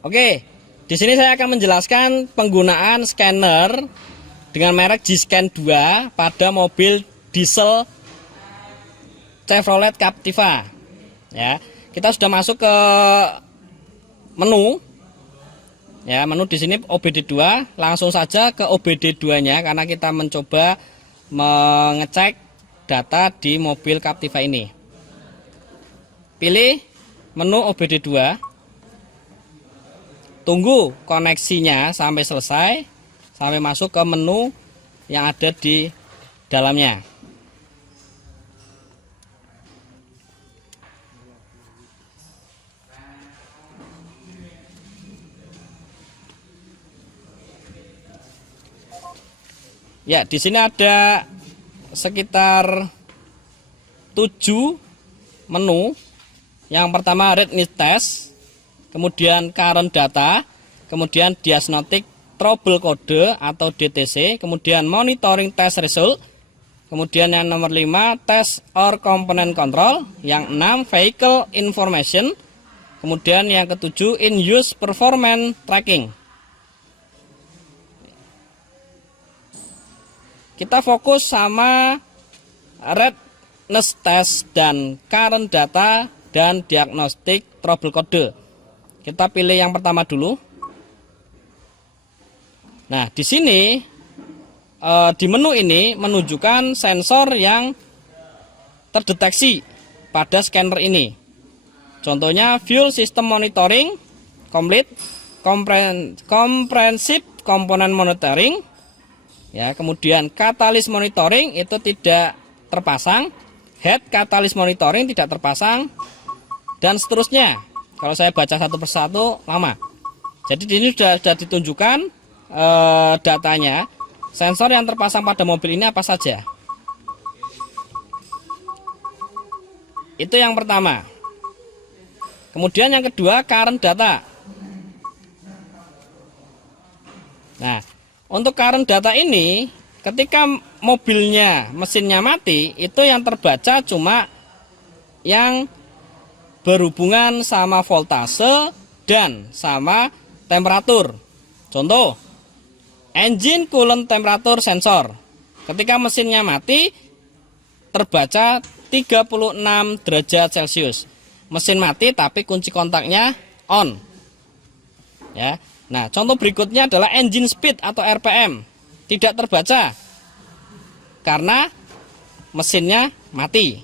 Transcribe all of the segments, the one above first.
Oke, di sini saya akan menjelaskan penggunaan scanner dengan merek G-Scan 2 pada mobil diesel Chevrolet Captiva. Ya, kita sudah masuk ke menu. Ya, menu di sini OBD2, langsung saja ke OBD2-nya karena kita mencoba mengecek data di mobil Captiva ini. Pilih menu OBD2. Tunggu koneksinya sampai selesai, sampai masuk ke menu yang ada di dalamnya. Ya, di sini ada sekitar 7 menu. Yang pertama Readiness Test, kemudian Current Data, kemudian Diagnostic Trouble Code atau DTC, kemudian Monitoring Test Result, kemudian yang nomor 5 Test or Component Control, yang 6 Vehicle Information, kemudian yang ke-7 In-Use Performance Tracking. Kita fokus sama Readiness Test dan Current Data dan Diagnostic Trouble Code. Kita pilih yang pertama dulu. Nah, di sini di menu ini menunjukkan sensor yang terdeteksi pada scanner ini. Contohnya Fuel System Monitoring Complete, Comprehensive Component Monitoring. Ya, kemudian Catalyst Monitoring itu tidak terpasang, Head Catalyst Monitoring tidak terpasang, dan seterusnya. Kalau saya baca satu persatu lama. Jadi di ini sudah ditunjukkan datanya. Sensor yang terpasang pada mobil ini apa saja. Itu yang pertama. Kemudian yang kedua Current Data. Nah, untuk Current Data ini, ketika mobilnya, mesinnya mati, itu yang terbaca cuma yang berhubungan sama voltase dan sama temperatur. Contoh, Engine Coolant Temperature Sensor. Ketika mesinnya mati, terbaca 36 derajat Celcius. Mesin mati tapi kunci kontaknya on. Ya. Nah, contoh berikutnya adalah engine speed atau RPM. Tidak terbaca karena mesinnya mati.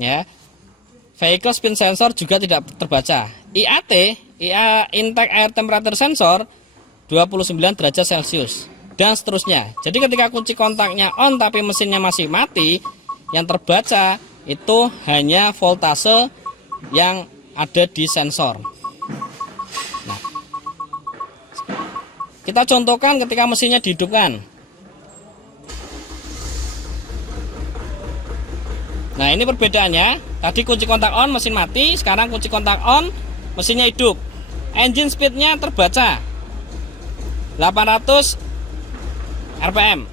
Ya. Vehicle Speed Sensor juga tidak terbaca. IAT, Intake Air Temperature Sensor 29 derajat Celcius dan seterusnya. Jadi ketika kunci kontaknya on tapi mesinnya masih mati, yang terbaca itu hanya voltase yang ada di sensor. Kita contohkan ketika mesinnya dihidupkan. Nah, ini perbedaannya. Tadi kunci kontak on, mesin mati. Sekarang kunci kontak on, mesinnya hidup. Engine speednya terbaca 800 RPM.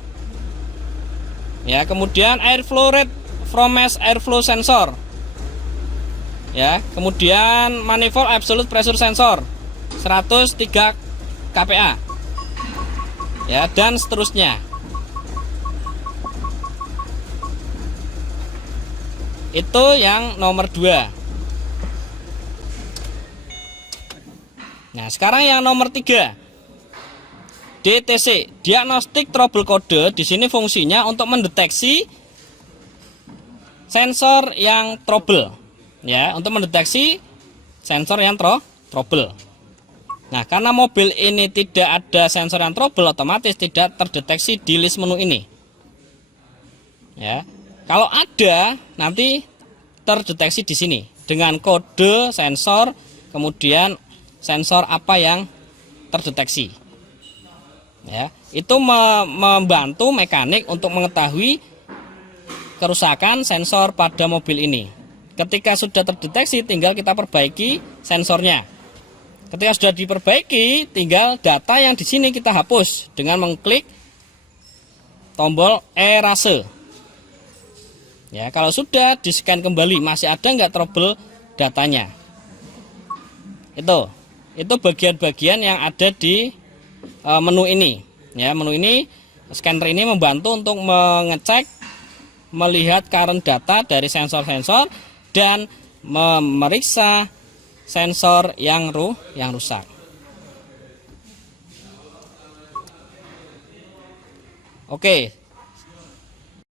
Ya, kemudian airflow rate from mass airflow sensor. Ya, kemudian manifold absolute pressure sensor 103 kPa. Ya, dan seterusnya. Itu yang nomor 2. Nah, sekarang yang nomor 3. DTC, Diagnostic Trouble Code. Di sini fungsinya untuk mendeteksi sensor yang trouble. Ya, untuk mendeteksi sensor yang trouble. Nah, karena mobil ini tidak ada sensor yang trouble, otomatis tidak terdeteksi di list menu ini. Ya, kalau ada nanti terdeteksi di sini dengan kode sensor, kemudian sensor apa yang terdeteksi. Ya, itu membantu mekanik untuk mengetahui kerusakan sensor pada mobil ini. Ketika sudah terdeteksi, tinggal kita perbaiki sensornya. Ketika sudah diperbaiki, tinggal data yang di sini kita hapus dengan mengklik tombol erase. Ya, kalau sudah di-scan kembali, masih ada nggak trouble datanya? Itu. itu bagian-bagian yang ada di menu ini. Ya, menu ini, scanner ini membantu untuk mengecek, melihat current data dari sensor-sensor dan memeriksa sensor yang rusak. Oke,